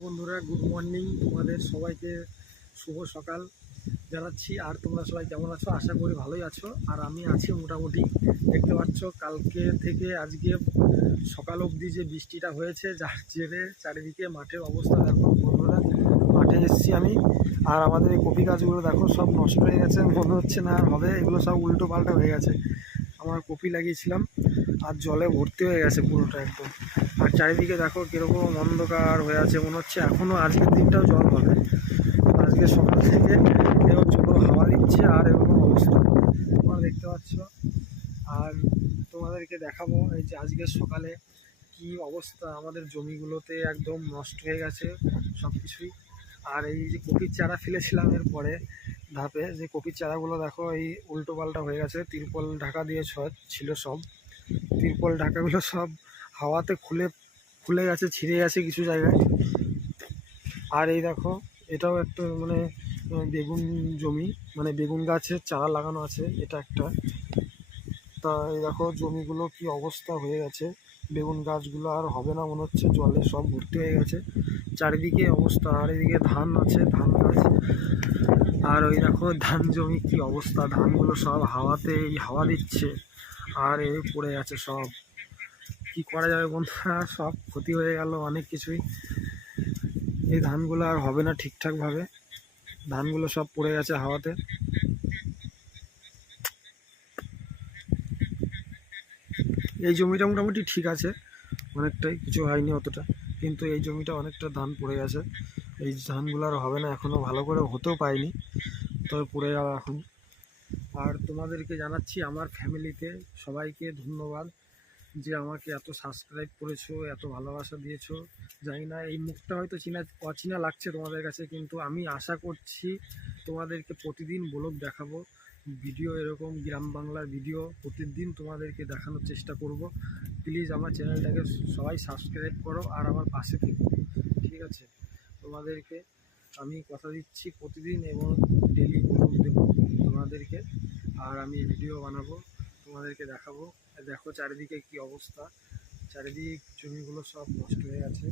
বন্ধুরা good morning তোমাদের সবাইকে শুভ সকাল জানাচ্ছি। আর তোমরা সবাই কেমন আছো? আশা করি ভালোই আছো। আর আমি আছি মোটামুটি। দেখতে পাচ্ছ, কালকে থেকে আজকে সকাল অবধি যে বৃষ্টিটা হয়েছে, যার জেরে চারিদিকে মাঠের অবস্থা দেখো বন্ধুরা। মাঠে এসেছি আমি। আর আমাদের এই কপি গাছগুলো দেখো, সব নষ্ট হয়ে গেছে। মনে হচ্ছে না হবে। এগুলো সব উল্টো পাল্টা হয়ে গেছে। আমার কপি লাগিয়েছিলাম আর জলে ভর্তি হয়ে গেছে পুরোটা একদম। আর চারিদিকে দেখো কীরকম অন্ধকার হয়ে আছে মনে হচ্ছে এখনও আজকের দিনটাও জল হবে। আজকে সকাল থেকে এরকম ছোটো হাওয়া দিচ্ছে আর এরকম অবস্থা। তোমরা দেখতে পাচ্ছ। আর তোমাদেরকে দেখাবো এই যে আজকে সকালে কি অবস্থা। আমাদের জমিগুলোতে একদম নষ্ট হয়ে গেছে সব কিছুই আর এই যে কপির চারা ফেলেছিলাম এর পরে ধাপে যে কপির চারাগুলো দেখো, এই উল্টো পাল্টা হয়ে গেছে। তিরপল ঢাকা দিয়ে ছিল সব। তিরপল ঢাকাগুলো সব হাওয়াতে খুলে খুলে গেছে, ছিঁড়ে গেছে কিছু জায়গায়। আর এই দেখো, এটাও একটা মানে বেগুন জমি মানে বেগুন গাছের চারা লাগানো আছে, এটা একটা। তা এই দেখো, জমিগুলো কি অবস্থা হয়ে গেছে। বেগুন গাছগুলো আর হবে না মনে হচ্ছে, জলে সব ভর্তি হয়ে গেছে। চারিদিকে অবস্থা, আর এদিকে ধান আছে, ধান গাছ। আর ওই দেখো, ধান জমি কি অবস্থা? ধানগুলো সব হাওয়াতে হাওয়া দিচ্ছে। আর এই পড়ে গেছে সব। কি করা যাবে বন্ধুরা? সব ক্ষতি হয়ে গেল অনেক কিছুই। এই ধানগুলো আর হবে না ঠিকঠাকভাবে। ধানগুলো সব পড়ে গেছে হাওয়াতে। এই জমিটা মোটামুটি ঠিক আছে। অনেকটাই, কিছু হয়নি অতটা। কিন্তু এই জমিটা অনেকটা ধান পড়ে গেছে এই ধানগুলো আর হবে না এখনও ভালো করে হতেও পায়নি তবে পড়ে যাওয়া এখন। আর তোমাদেরকে জানাচ্ছি, আমার ফ্যামিলিতে সবাইকে ধন্যবাদ যে আমাকে এত সাবস্ক্রাইব করেছ, এত ভালোবাসা দিয়েছ। জানি না, এই মুখটা হয়তো চিনা, অচেনা লাগছে তোমাদের কাছে, কিন্তু আমি আশা করছি তোমাদেরকে প্রতিদিন ব্লগ দেখাবো ভিডিও এরকম গ্রাম বাংলার ভিডিও প্রতিদিন তোমাদেরকে দেখানোর চেষ্টা করব। প্লিজ আমার চ্যানেলটাকে সবাই সাবস্ক্রাইব করো আর আমার পাশে থেকো, ঠিক আছে? তোমাদেরকে আমি কথা দিচ্ছি প্রতিদিন এবং ডেলি ব্লগ দেবো তোমাদেরকে। আর আমি ভিডিও বানাবো, তোমাদেরকে দেখাবো। দেখো চারিদিকে কি অবস্থা। চারিদিক জমিগুলো সব নষ্ট হয়ে গেছে।